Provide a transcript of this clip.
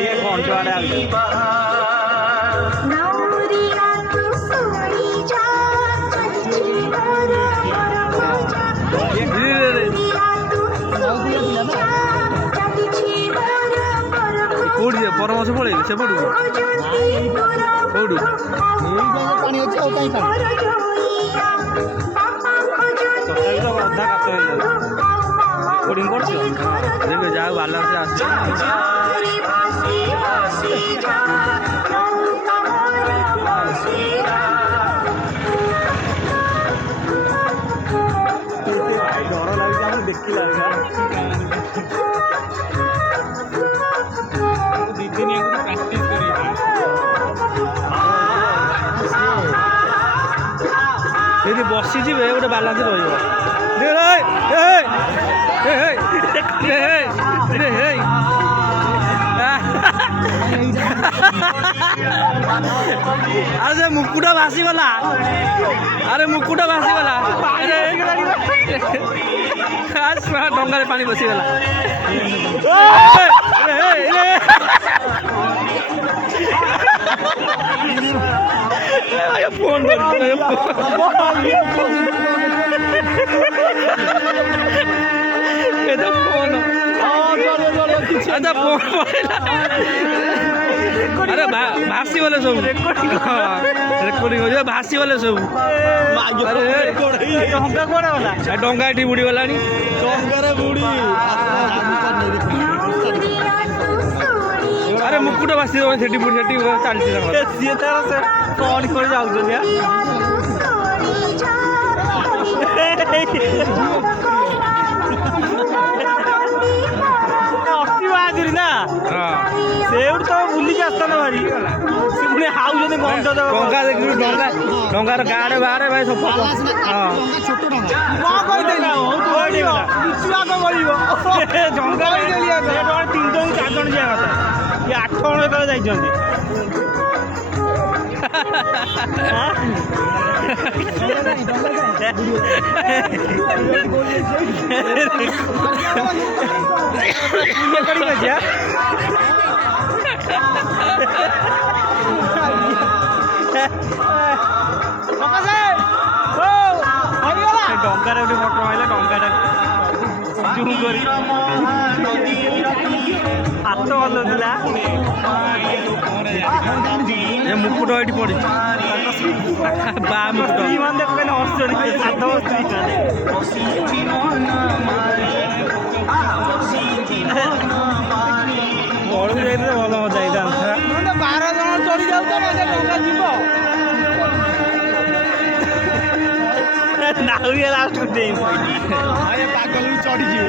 ये कौन जो आ रहा है କୋଉଠି ପରମର୍ଶ ପଳେଇବି ସେପଟକୁ କୋଉଠୁ ପାଣି ଅଛି ଆଉ କାହିଁ ପାଣି ତଥାପି ତ ଅଧା କାତ ହେଇଯାଉଛି ରେକର୍ଡିଂ କରୁଛ ଦେଖ ଯାହା ବାଲାନ୍ସ ଆସୁଛି ଡର ଲାଗୁଛି ଆମକୁ ଦେଖିଲା ଯଦି ବସିଯିବେ ଗୋଟେ ବାଲାନ୍ସ ରହିବ ଆରେ ସେ ମୁକୁଟା ଭାସିଗଲା ଆରେ ମୁକୁଟା ଭାସିଗଲା ଡଙ୍ଗାରେ ପାଣି ବସିଗଲା ଫୋନ ଆରେ ଭାସିଗଲେ ସବୁ ରେକର୍ଡିଂ ହଉଛି ଭାସିଗଲେ ସବୁ ଡଙ୍ଗା ଏଠି ବୁଡ଼ିଗଲାଣି ଡଙ୍ଗାରେ ବୁଡ଼ି ଆରେ ମୁକୁଟ ଭାସି ସେଠି ସେଠି ଚାଲିଛି ସିଏ ତାର କଣ କରି ଯାଉଛନ୍ତି ଅତି ବାହାରି ନା ସେଇଠୁ ତ ବୁଲିକି ଆସିଥାନ୍ତା ଭାରି ସେ ପୁଣି ହାଉଛନ୍ତି ଡଙ୍ଗା ଦେଖିଲୁ ଡଙ୍ଗାର ଗାଡେ ବାହାରେ ଭାଇ ସବୁ ଡଙ୍ଗା 3 ଜଣ 4 ଜଣ ଯିବା କଥା ଇଏ 8 ଜଣ ଏବେ ଯାଇଛନ୍ତି ଡଙ୍ଗାରେ ଗୋଟେ ଫଟୋ ଆଇଲା ଡଙ୍ଗାଟା ଜୁମ୍ କରି ହାତ ହଲଉଥିଲା ଏ ମୁକୁଟ ଏଠି ପଡିଛି ବା ମୁକୁଟ ମାନେ ହସୁଛନ୍ତି ସାଧ ଘରକୁ ଯାଇଥିଲେ ଭଲ ମଜା ହେଇଥାନ୍ତା 12 ଜଣ ଚଢି ଯାଉଛ ଡଙ୍ଗା ଯିବ ନାଉରିଆ ଲାଷ୍ଟ ପାଗଲ ଚଢିଯିବ